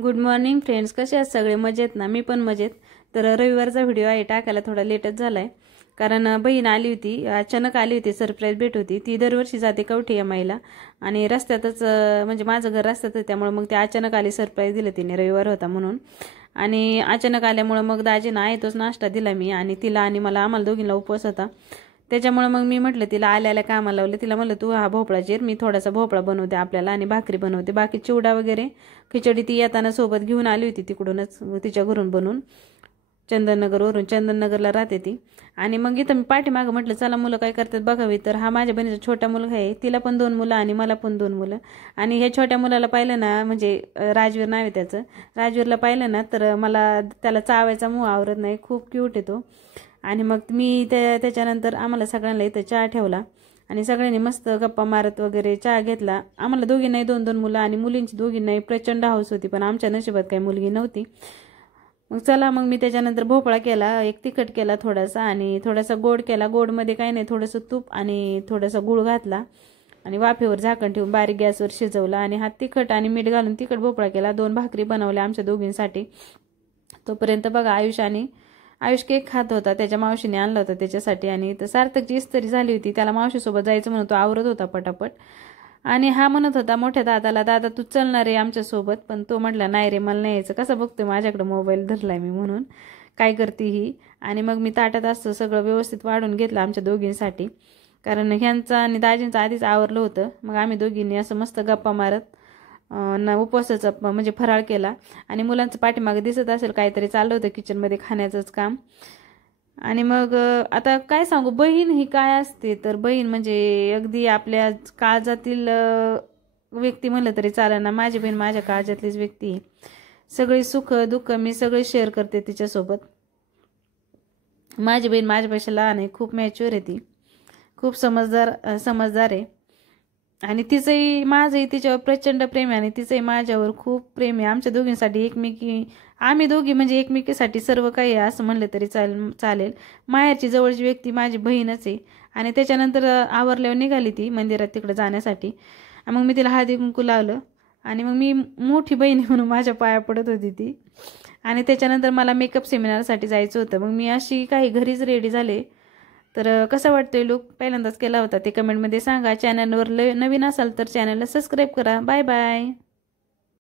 Good morning friends, कसे आहात सगळे? मजेत ना? मी पण मजेत. तर रविवारचा व्हिडिओ आहे, टाकायला थोडा लेटच झालाय कारण बहीण आली होती, अचानक आली होती, सरप्राईज भेट होती. ती दरवर्षी जाते कवठी एमआयला आणि रस्त्यातच म्हणजे माझं घर रस्त्यातच, त्यामुळे मग ते अचानक आली, सरप्राईज दिलं तिने, रविवार होता म्हणून. आणि अचानक आल्यामुळे मग दाजीना आहे तोच नाश्ता दिला मी, आणि तिला आणि आम्हाला दोघींना उपवास होता. त्याच्यामुळे मग मी म्हटलं तिला, आल्या कामाला लावलं तिला, म्हटलं तू हा भोपळा चिर, मी थोडासा भोपळा बनवते आपल्याला आणि भाकरी बनवते, बाकी चिवडा वगैरे खिचडी ती येताना सोबत घेऊन आली होती तिकडूनच, तिच्या घरून बनवून. चंदननगरवरून, चंदननगरला राहते ती. आणि मग इथं मी पाठीमागं म्हटलं चला मुलं काय करतात बघावी. तर हा माझ्या बहिणीचा छोटा मुलगा आहे, तिला पण 2 मुलं आणि मला पण 2 मुलं. आणि ह्या छोट्या मुलाला पाहिलं ना, म्हणजे राजवीर नाव आहे त्याचं, राजवीरला पाहिलं ना तर मला त्याला चावायचा मूळ आवरत नाही, खूप क्यूट आहे तो. आणि मग मी त्याच्यानंतर आम्हाला सगळ्यांना इथं चहा ठेवला आणि सगळ्यांनी मस्त गप्पा मारत वगैरे चहा घेतला. आम्हाला दोघींनाही 2-2 मुलं आणि मुलींची दोघींनाही प्रचंड हौस होती, पण आमच्या नशिबात काही मुलगी नव्हती. मग चला, मग मी त्याच्यानंतर भोपळा केला, एक तिखट केला थोडासा आणि थोडासा गोड केला. गोडमध्ये काही नाही, थोडंसं तूप आणि थोडासा गूळ घातला आणि वाफेवर झाकण ठेवून बारीक गॅसवर शिजवला. आणि हा तिखट आणि मीठ घालून तिखट भोपळा केला. 2 भाकरी बनवल्या आमच्या दोघींसाठी. तोपर्यंत बघा आयुष केक खात होता, त्याच्या मावशीने आणला होता त्याच्यासाठी. आणि तर सार्थकची इस्त्री झाली होती, त्याला मावशीसोबत जायचं म्हणून तो आवरत होता पटापट. आणि हा म्हणत होता मोठ्या दादाला, दादा तू चलणार आहे आमच्यासोबत, पण तो म्हटला नाही रे मला नाही यायचं. कसं बघतोय माझ्याकडे मोबाईल धरलाय मी म्हणून, काय करते ही. आणि मग मी ताटात असतं सगळं व्यवस्थित वाढून घेतलं आमच्या दोघींसाठी, कारण ह्यांचं आणि दाजींचं आधीच आवरलं होतं. मग आम्ही दोघींनी असं मस्त गप्पा मारत उपवासाचा म्हणजे फराळ केला. आणि मुलांचं पाठीमागे दिसत असेल काहीतरी चाललं होतं किचनमध्ये खाण्याचंच काम. आणि मग आता काय सांगू, बहीण ही काय असते, तर बहीण म्हणजे अगदी आपल्या काळजातील व्यक्ती म्हणलं तरी चालेल ना. माझी बहीण माझ्या काळजातलीच व्यक्ती आहे. सगळी सुख दुःख मी सगळे शेअर करते तिच्यासोबत. माझी बहीण माझ्यापेक्षा लहान आहे, खूप मॅच्युअर आहे ती, खूप समजदार आहे. आणि तिचंही माझंही तिच्यावर प्रचंड प्रेम आहे आणि तिचंही माझ्यावर खूप प्रेम आहे. आमच्या दोघींसाठी आम्ही दोघी म्हणजे एकमेकीसाठी सर्व काही आहे असं म्हणलं तरी चालेल. माहेरची जवळची व्यक्ती माझी बहीणच आहे. आणि त्याच्यानंतर आवरल्यावर निघाली ती मंदिरात तिकडे जाण्यासाठी. मग मी तिला हळदी कुंकू लावलं आणि मग मी मोठी बहीण म्हणून माझ्या पाया पडत होती ती. आणि त्याच्यानंतर मला मेकअप सेमिनारसाठी जायचं होतं. मग मी अशी काही घरीच रेडी झाले. तर कसा वाटतोय लुक? पहिल्यांदाच केला होता ते कमेंटमध्ये सांगा. चॅनलवर नवीन असाल तर चॅनलला सबस्क्राईब करा. Bye bye.